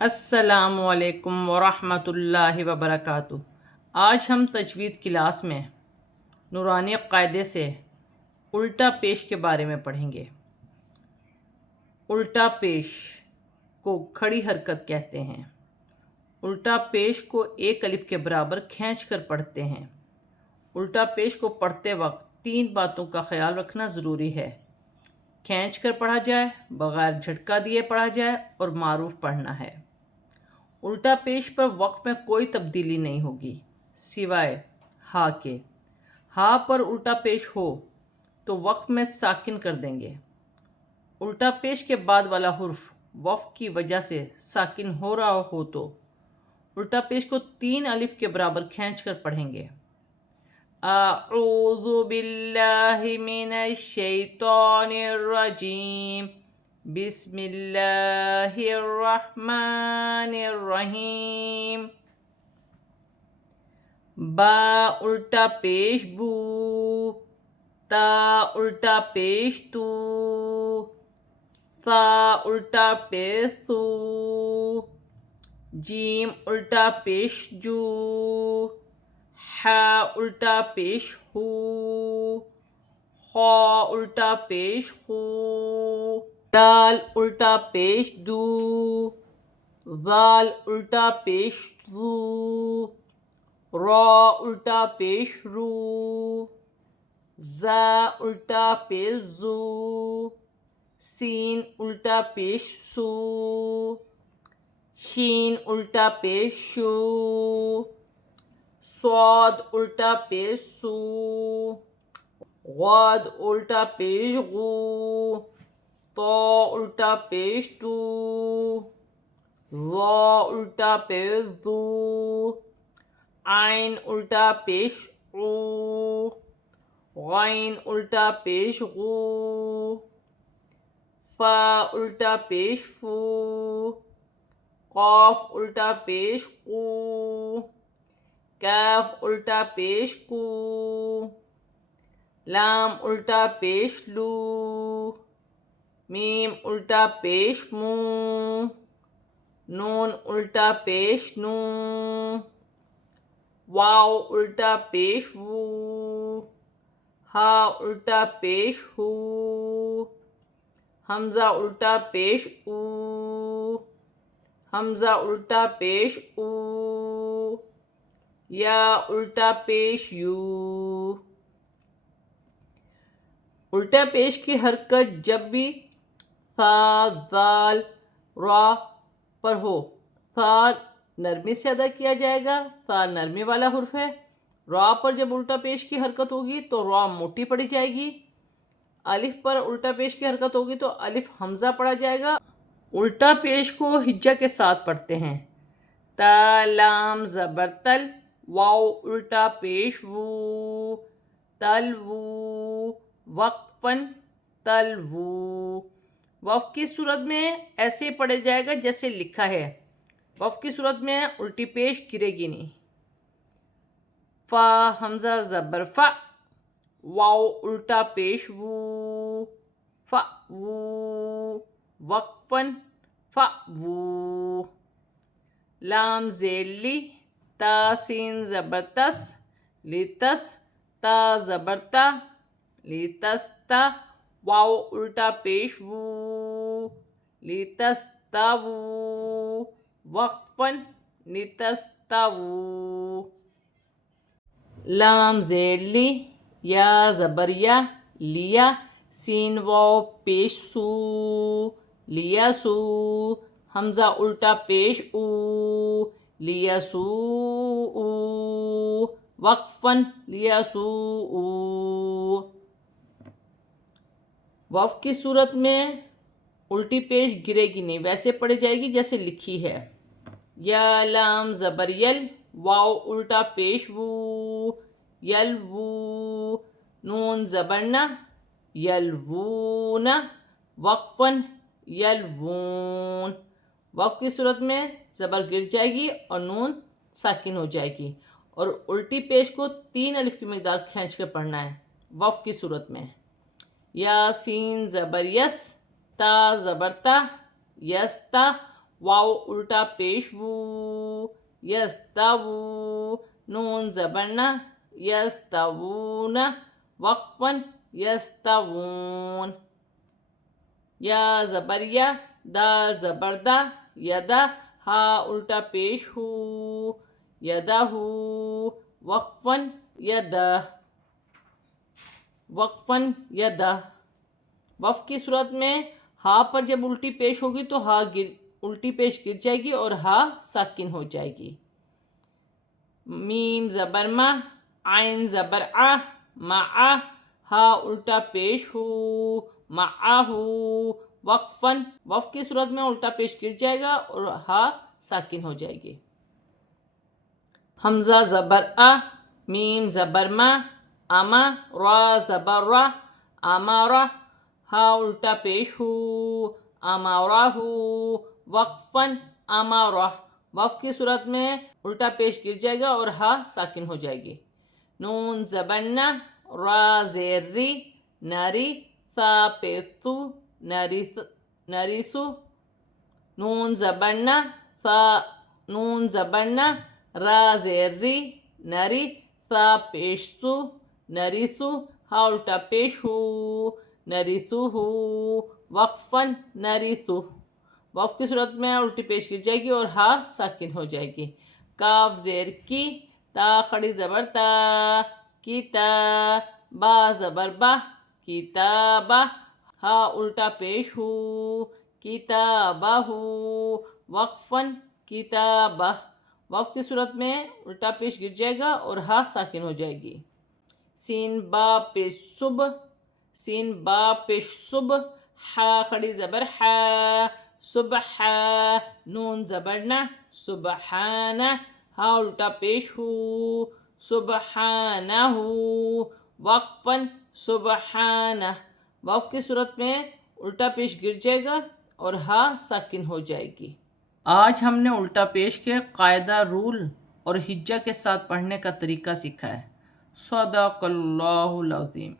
السلام علیکم ورحمۃ اللہ وبرکاتہ۔ آج ہم تجوید کلاس میں نورانی قاعدے سے الٹا پیش کے بارے میں پڑھیں گے۔ الٹا پیش کو کھڑی حرکت کہتے ہیں۔ الٹا پیش کو ایک الف کے برابر کھینچ کر پڑھتے ہیں۔ الٹا پیش کو پڑھتے وقت 3 باتوں کا خیال رکھنا ضروری ہے۔ کھینچ کر پڑھا جائے، بغیر جھٹکا دیے پڑھا جائے اور معروف پڑھنا ہے۔ الٹا پیش پر وقف میں کوئی تبدیلی نہیں ہوگی سوائے ہا کے۔ ہا پر الٹا پیش ہو تو وقف میں ساکن کر دیں گے۔ الٹا پیش کے بعد والا حرف وقف کی وجہ سے ساکن ہو رہا ہو تو الٹا پیش کو 3 الف کے برابر کھینچ کر پڑھیں گے۔ اعوذ باللہ من الشیطان الرجیم، بسم اللہ الرحمن الرحیم۔ با الٹا پیش بو، تا الٹا پیش تو، ثا الٹا پیش ثو، جیم الٹا پیش جو، حا الٹا پیش ہو، خا الٹا پیش خو، دال الٹا پیش دو، ذال الٹا پیش ذو، را الٹا پیش رو، زا الٹا پیش زو، سین الٹا پیش سو، شین الٹا پیش شو، صاد الٹا پیش سو، غاد الٹا پیش غو، طا الٹا پیش تو، ظا الٹا پیش ذو، عین الٹا پیش عو، غین الٹا پیش غو، فا الٹا پیش فو، قاف الٹا پیش قو، کاف الٹا پیش کو، لام الٹا پیش لو، میم الٹا پیش مو، نون الٹا پیش نو، واو الٹا پیش وو، ہا الٹا پیش ہو، حمزہ الٹا پیش او، حمزہ الٹا پیش او، یا الٹا پیش یو۔ الٹا پیش کی حرکت جب بھی ثا، ذال، را پر ہو، ثا نرمی سے ادا کیا جائے گا۔ ثا نرمی والا حرف ہے۔ را پر جب الٹا پیش کی حرکت ہوگی تو را موٹی پڑھی جائے گی۔ الف پر الٹا پیش کی حرکت ہوگی تو الف حمزہ پڑھا جائے گا۔ الٹا پیش کو ہجہ کے ساتھ پڑھتے ہیں۔ تا لام زبر تل، واو الٹا پیش وو، تلوو، وقفاً تلوو۔ وقف کی صورت میں ایسے پڑھا جائے گا جیسے لکھا ہے۔ وقف کی صورت میں الٹی پیش گرے گی نہیں۔ فا حمزہ زبر فا، واو الٹا پیش وو، فا وو، وقفاً فا وو۔ لام زیر لی، تا سین زبر تس، لتس، تا زبر تا، لتستا، واو الٹا پیش وو، لتستوو، وقفاً لتستوو۔ لام زیر لی، یا زبر یا، لیا، سین واو پیش سو، لیا سو، حمزہ الٹا پیش او، لیا سو او، وقفاً لیا سو او۔ وقف کی صورت میں الٹی پیش گرے گی نہیں، ویسے پڑھی جائے گی جیسے لکھی ہے۔ یا لام زبر یل، واو الٹا پیش وو، یلوو، نون زبر نہ، یلوون، وقفاً یلوون۔ وقف کی صورت میں زبر گر جائے گی اور نون ساکن ہو جائے گی، اور الٹی پیش کو 3 الف کی مقدار کھینچ کر پڑھنا ہے وقف کی صورت میں۔ یا سین زبر یس، تا زبر تا، یستا، واو الٹا پیش وو یستوو نون زبر ن یستوون وقفا یستوون یا زبر یا دال زبر دا یدا ہا الٹا پیش ہو یدہ وقفا یدہ وقفا یدہ وف کی صورت میں ہا پر جب الٹی پیش ہوگی تو الٹی پیش گر جائے گی اور ہا ساکن ہو جائے گی. میم زبر ما عین زبر آ مع ہا الٹا پیش ہو معہ وقفا وف کی صورت میں الٹا پیش گر جائے گا اور ہا ساکن ہو جائے گی. حمزہ زبر آ میم زبر ما اما را زبر را امارا ہا الٹا پیش ہو امارہ وقفا امارہ وف کی صورت میں الٹا پیش گر جائے گا اور ہا ساکن ہو جائے گی. نون زبر ن را زیر ری نری ثا پیثو نریثو نون زبر ن نون زبر ن را زیر ری نری ثا پیشو نریثو ہا الٹا پیش ہو نریثو وقفا نریثو وف کی صورت میں الٹی پیش گر جائے گی اور ہا ساکن ہو جائے گی. کاف زیر کی تا کھڑی زبر تا کیتا با زبر با کتابہ ہا الٹا پیش ہو کتابہ وقفا کتابہ وف کی صورت میں الٹا پیش گر جائے گا اور ہا ساکن ہو جائے گی. سین با پیش صب سین با پیش صب ہا کھڑی زبر ہا صبح نون زبر نا سبحانہ ہا الٹا پیش ہو سبحانہ وقفا سبحانہ وف کی صورت میں الٹا پیش گر جائے گا اور ہا ساکن ہو جائے گی. آج ہم نے الٹا پیش کے قاعدہ رول اور ہجہ کے ساتھ پڑھنے کا طریقہ سیکھا ہے. صدق اللہ العظیم.